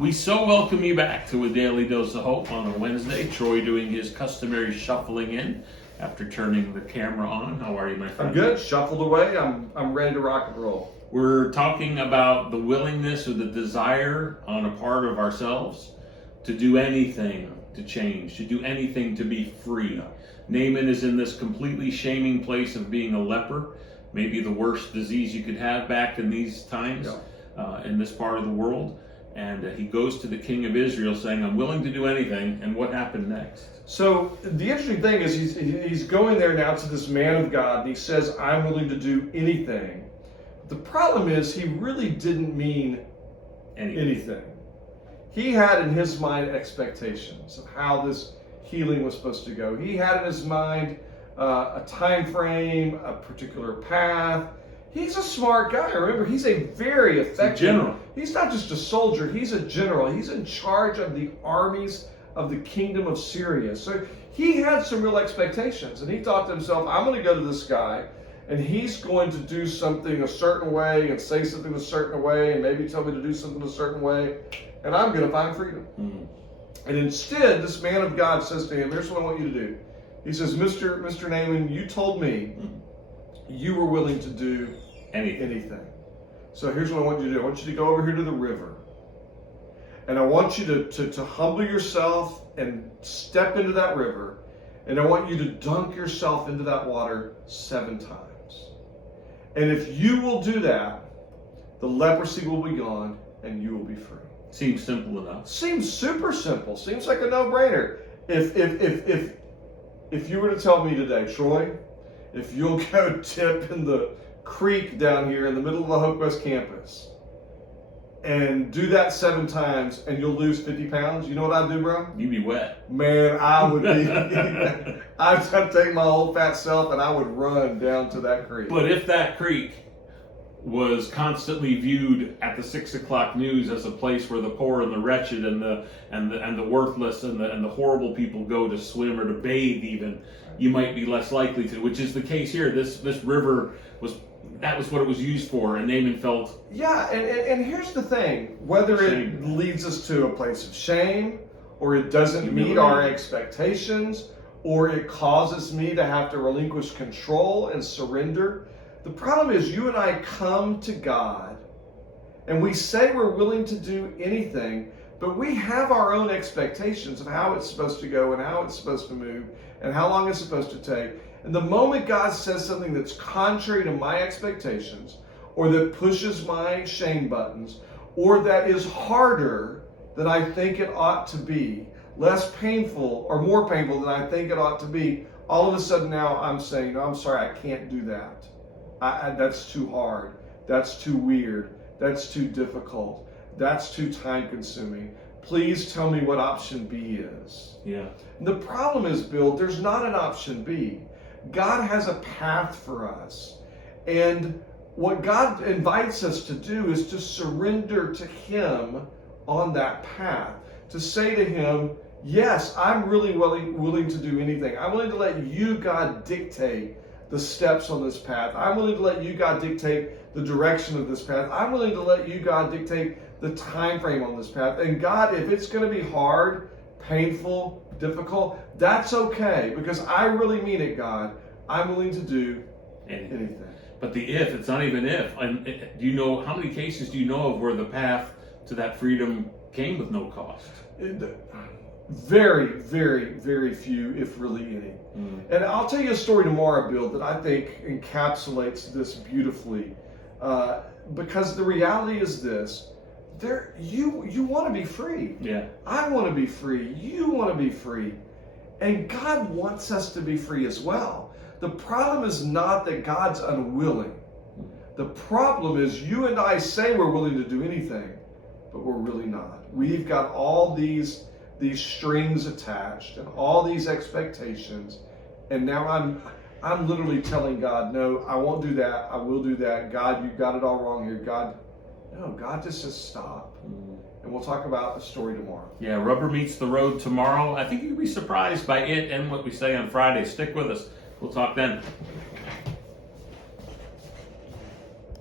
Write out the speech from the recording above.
We so welcome you back to A Daily Dose of Hope on a Wednesday. Troy doing his customary shuffling in after turning the camera on. How are you, my friend? I'm good. Shuffled away. I'm ready to rock and roll. We're talking about the willingness or the desire on a part of ourselves to do anything to change, to do anything to be free. Naaman is in this completely shaming place of being a leper, maybe the worst disease you could have back in these times, in this part of the world. And he goes to the king of Israel saying, I'm willing to do anything. And what happened next? So the interesting thing is he's going there now to this man of God, and he says, I'm willing to do anything. The problem is he really didn't mean anything. He had in his mind expectations of how this healing was supposed to go. He had in his mind a time frame, a particular path. He's a smart guy. Remember, he's a very effective general. He's not just a soldier, he's a general. He's in charge of the armies of the kingdom of Syria. So he had some real expectations, and he thought to himself, I'm going to go to this guy, and he's going to do something a certain way and say something a certain way and maybe tell me to do something a certain way, and I'm going to find freedom. And instead, this man of God says to him, here's what I want you to do. He says, Mr. Naaman, you told me you were willing to do anything. So here's what I want you to do. I want you to go over here to the river. And I want you to humble yourself and step into that river. And I want you to dunk yourself into that water 7 times. And if you will do that, the leprosy will be gone and you will be free. Seems simple enough. Seems super simple. Seems like a no-brainer. If you were to tell me today, Troy, if you'll go dip in the creek down here in the middle of the Hope West campus and do that 7 times and you'll lose 50 pounds, you know what I'd do, bro? You'd be wet. Man, I would be. I'd take my old fat self and I would run down to that creek. But if that creek was constantly viewed at the 6 o'clock news as a place where the poor and the wretched and the worthless and the horrible people go to swim or to bathe, even, you might be less likely to. Which is the case here. This river was what it was used for, and Naaman felt. Yeah, and here's the thing: whether it leads us to a place of shame, or it doesn't meet our expectations, or it causes me to have to relinquish control and surrender. The problem is you and I come to God and we say we're willing to do anything, but we have our own expectations of how it's supposed to go and how it's supposed to move and how long it's supposed to take. And the moment God says something that's contrary to my expectations, or that pushes my shame buttons, or that is harder than I think it ought to be, less painful or more painful than I think it ought to be, all of a sudden now I'm saying, no, I'm sorry, I can't do that. That's too hard. That's too weird. That's too difficult. That's too time consuming. Please tell me what option B is. Yeah. And the problem is, Bill, there's not an option B. God has a path for us. And what God invites us to do is to surrender to Him on that path. To say to Him, yes, I'm really willing to do anything. I'm willing to let you, God, dictate the steps on this path. I'm willing to let you, God, dictate the direction of this path. I'm willing to let you, God, dictate the time frame on this path. And God, if it's going to be hard, painful, difficult, that's okay, because I really mean it, God. I'm willing to do anything. But the if, it's not even if. And do you know, how many cases do you know of where the path to that freedom came with no cost? Very, very, very few, if really any. And I'll tell you a story tomorrow, Bill, that I think encapsulates this beautifully. Because the reality is this: you want to be free. Yeah. I want to be free. You want to be free. And God wants us to be free as well. The problem is not that God's unwilling. The problem is you and I say we're willing to do anything, but we're really not. We've got all these strings attached and all these expectations, and now I'm literally telling God, no, I won't do that. I will do that. God, you've got it all wrong here. God just says stop. And we'll talk about the story tomorrow. Yeah, rubber meets the road tomorrow. I think you'll be surprised by it and what we say on Friday. Stick with us. We'll talk then.